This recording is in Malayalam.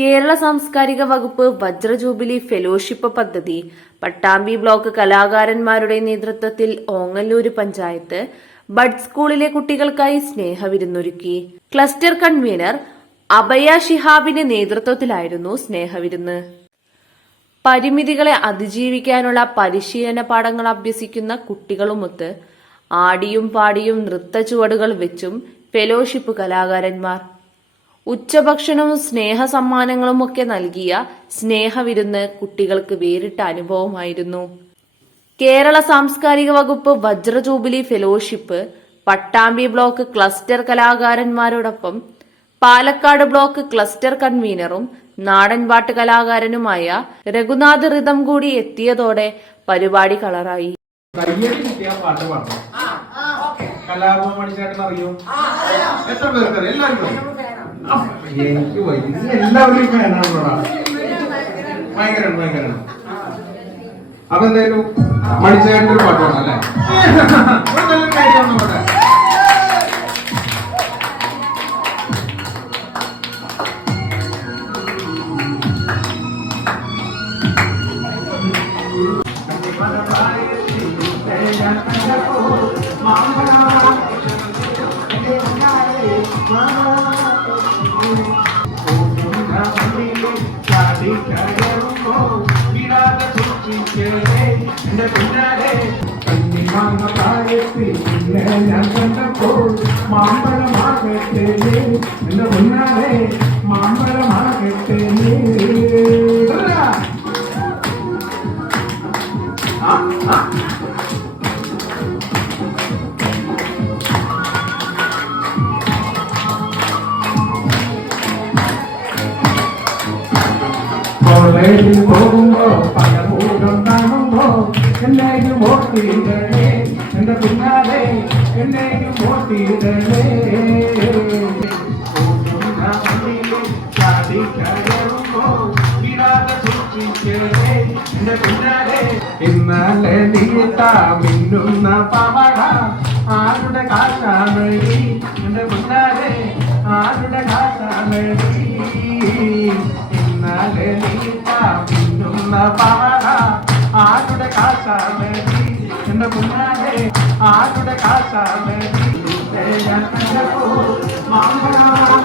കേരള സാംസ്കാരിക വകുപ്പ് വജ്ര ജൂബിലി ഫെലോഷിപ്പ് പദ്ധതി. പട്ടാമ്പി ബ്ലോക്ക് കലാകാരന്മാരുടെ നേതൃത്വത്തിൽ ഓങ്ങല്ലൂര് പഞ്ചായത്ത് ബഡ് സ്കൂളിലെ കുട്ടികൾക്കായി സ്നേഹവിരുന്നൊരുക്കി. ക്ലസ്റ്റർ കൺവീനർ അഭയ ഷിഹാബിന്റെ നേതൃത്വത്തിലായിരുന്നു സ്നേഹവിരുന്ന്. പരിമിതികളെ അതിജീവിക്കാനുള്ള പരിശീലന പാഠങ്ങൾ അഭ്യസിക്കുന്ന കുട്ടികളുമൊത്ത് ആടിയും പാടിയും നൃത്ത ചുവടുകൾ വെച്ചും ഫെലോഷിപ്പ് കലാകാരന്മാർ. ഉച്ചഭക്ഷണവും സ്നേഹ സമ്മാനങ്ങളുമൊക്കെ നൽകിയ സ്നേഹവിരുന്ന് കുട്ടികൾക്ക് വേറിട്ട അനുഭവമായിരുന്നു. കേരള സാംസ്കാരിക വകുപ്പ് വജ്രജൂബിലി ഫെലോഷിപ്പ് പട്ടാമ്പി ബ്ലോക്ക് ക്ലസ്റ്റർ കലാകാരന്മാരോടൊപ്പം പാലക്കാട് ബ്ലോക്ക് ക്ലസ്റ്റർ കൺവീനറും നാടൻപാട്ട് കലാകാരനുമായ രഘുനാഥ് റിതം കൂടി എത്തിയതോടെ പരിപാടി കളറായി. കലാപം മണിച്ചേട്ടൻ അറിയോ. എത്ര പേർക്കറിയാം? എല്ലാവർക്കും അറിയാം? ആ, എനിക്ക് വൈദ്യുതി എല്ലാവരും ഫാനാണല്ലോടാ ഭയങ്കര ഭയങ്കര അപ്പൊ എന്തായാലും മണിച്ചേട്ടന്റെ ഒരു പാട്ട് വേണം അല്ലേ? നല്ലൊരു മാമ്പഴമാകട്ടെ എന്റെ மாம்பழமாக முன்னாலே பல ஊரம் தான் കാണുമ്പോ എന്നെയും ഓട്ടിയിടണേ എന്റെ പിന്നാലെ എന്നെയും ഓട്ടിയിടണേ ഇന്നലെ നീട്ട മിന്നുന്ന പവട ആരുടെ കാശാണ് എന്റെ പിന്നാലെ ആരുടെ കാശാണ് ഇന്നലെ നീട്ട മിന്നുന്ന പവട కాసా చిన్నకున్నాడే ఆటుడ కాసా మామూలు